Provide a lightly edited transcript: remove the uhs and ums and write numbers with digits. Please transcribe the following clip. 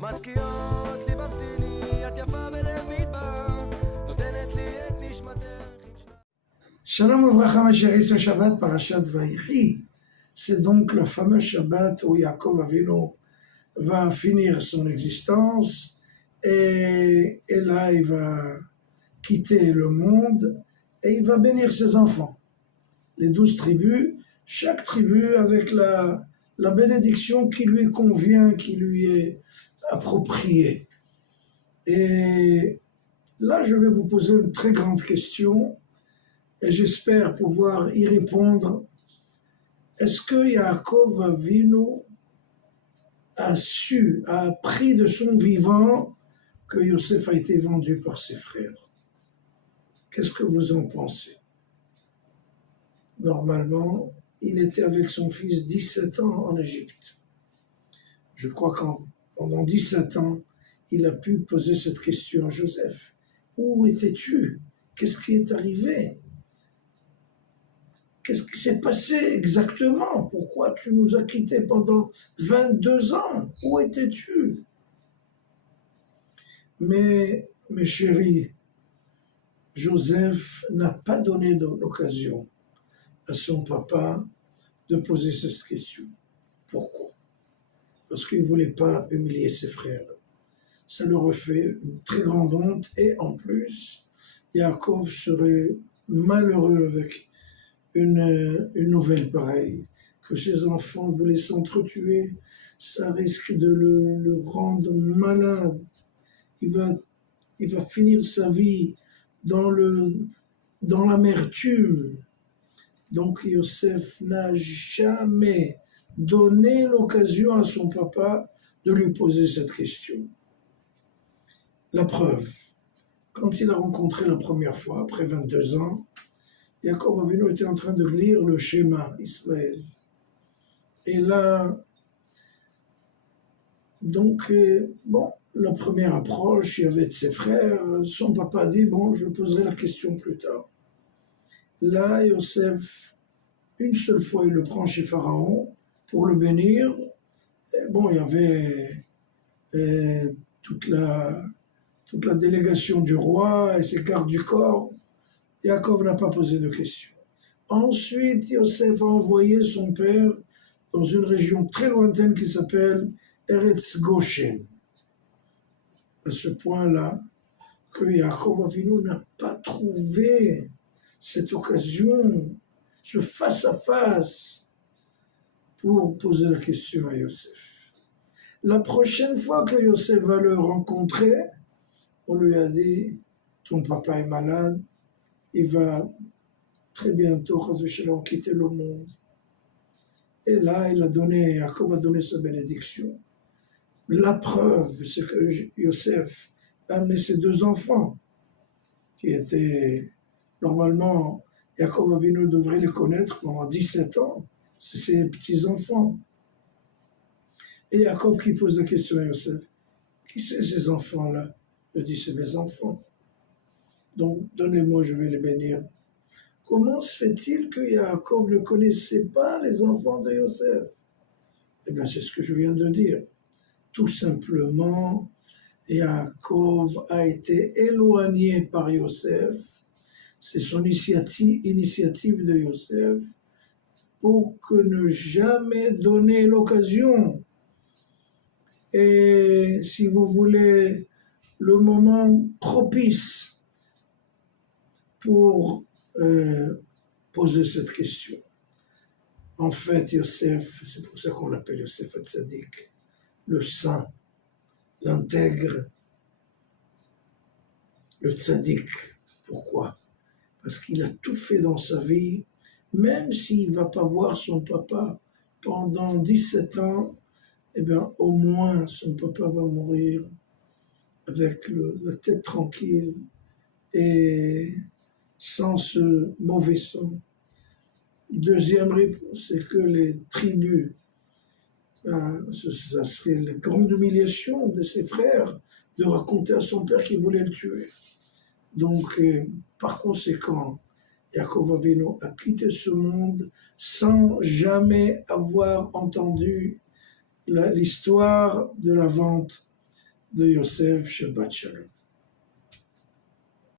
מזכירות לי במתיני, את יפה בלב מדבר, נותנת לי את נשמתך. Shalom Uvracha, ma chérie, ce Shabbat, Parashat Vaïchi, c'est donc le fameux Shabbat où Yaakov Avinu va finir son existence et là il va quitter le monde et il va bénir ses enfants. Les 12 tribus, chaque tribu avec la bénédiction qui lui convient, qui lui est appropriée. Et là, je vais vous poser une très grande question et j'espère pouvoir y répondre. Est-ce que Yaakov Avinu a appris de son vivant que Yosef a été vendu par ses frères? Qu'est-ce que vous en pensez? Normalement, il était avec son fils 17 ans en Égypte. Je crois qu'en pendant 17 ans, il a pu poser cette question à Joseph. Où étais-tu? Qu'est-ce qui est arrivé? Qu'est-ce qui s'est passé exactement? Pourquoi tu nous as quittés pendant 22 ans? Où étais-tu? Mais, mes chéris, Joseph n'a pas donné l'occasion à son papa de poser cette question. Pourquoi? Parce qu'il ne voulait pas humilier ses frères. Ça leur aurait fait une très grande honte et en plus, Yaakov serait malheureux avec une nouvelle pareille, que ses enfants voulaient s'entretuer, ça risque de le rendre malade. Il va finir sa vie dans l'amertume. Donc Yosef n'a jamais donné l'occasion à son papa de lui poser cette question. La preuve, quand il a rencontré la première fois, après 22 ans, Yaakov Avinu était en train de lire le schéma Israël. Et là, donc, la première approche, il y avait de ses frères, son papa dit, je poserai la question plus tard. Là, Yosef, une seule fois, il le prend chez Pharaon pour le bénir. Et il y avait toute la délégation du roi et ses gardes du corps. Yaakov n'a pas posé de questions. Ensuite, Yosef a envoyé son père dans une région très lointaine qui s'appelle Eretz Goshen. À ce point-là, que Yaakov Avinu n'a pas trouvé cette occasion, ce face-à-face, pour poser la question à Yosef. La prochaine fois que Yosef va le rencontrer, on lui a dit, ton papa est malade, il va très bientôt, quitter le monde. Et là, Yaakov a donné sa bénédiction. La preuve, c'est que Yosef a amené ses 2 enfants, qui étaient, normalement, Yaakov Avinu devrait les connaître pendant 17 ans. C'est ses petits-enfants. Et Yaakov qui pose la question à Yosef, qui c'est ces enfants-là? Il dit, c'est mes enfants. Donc, donnez-moi, je vais les bénir. Comment se fait-il que Yaakov ne connaissait pas les enfants de Yosef? Eh bien, c'est ce que je viens de dire. Tout simplement, Yaakov a été éloigné par Yosef. C'est son initiative de Yosef pour que ne jamais donner l'occasion. Et si vous voulez, le moment propice pour poser cette question. En fait, Yosef, c'est pour ça qu'on l'appelle Yosef Hatzadik, le saint, l'intègre, le tzaddik. Pourquoi? Parce qu'il a tout fait dans sa vie, même s'il ne va pas voir son papa pendant 17 ans, au moins son papa va mourir avec la tête tranquille et sans ce mauvais sang. Deuxième réponse, c'est que les tribus, ça serait la grande humiliation de ses frères de raconter à son père qu'il voulait le tuer. Donc, par conséquent, Yaakov Avinu a quitté ce monde sans jamais avoir entendu l'histoire de la vente de Yosef, Shabbat Shalom.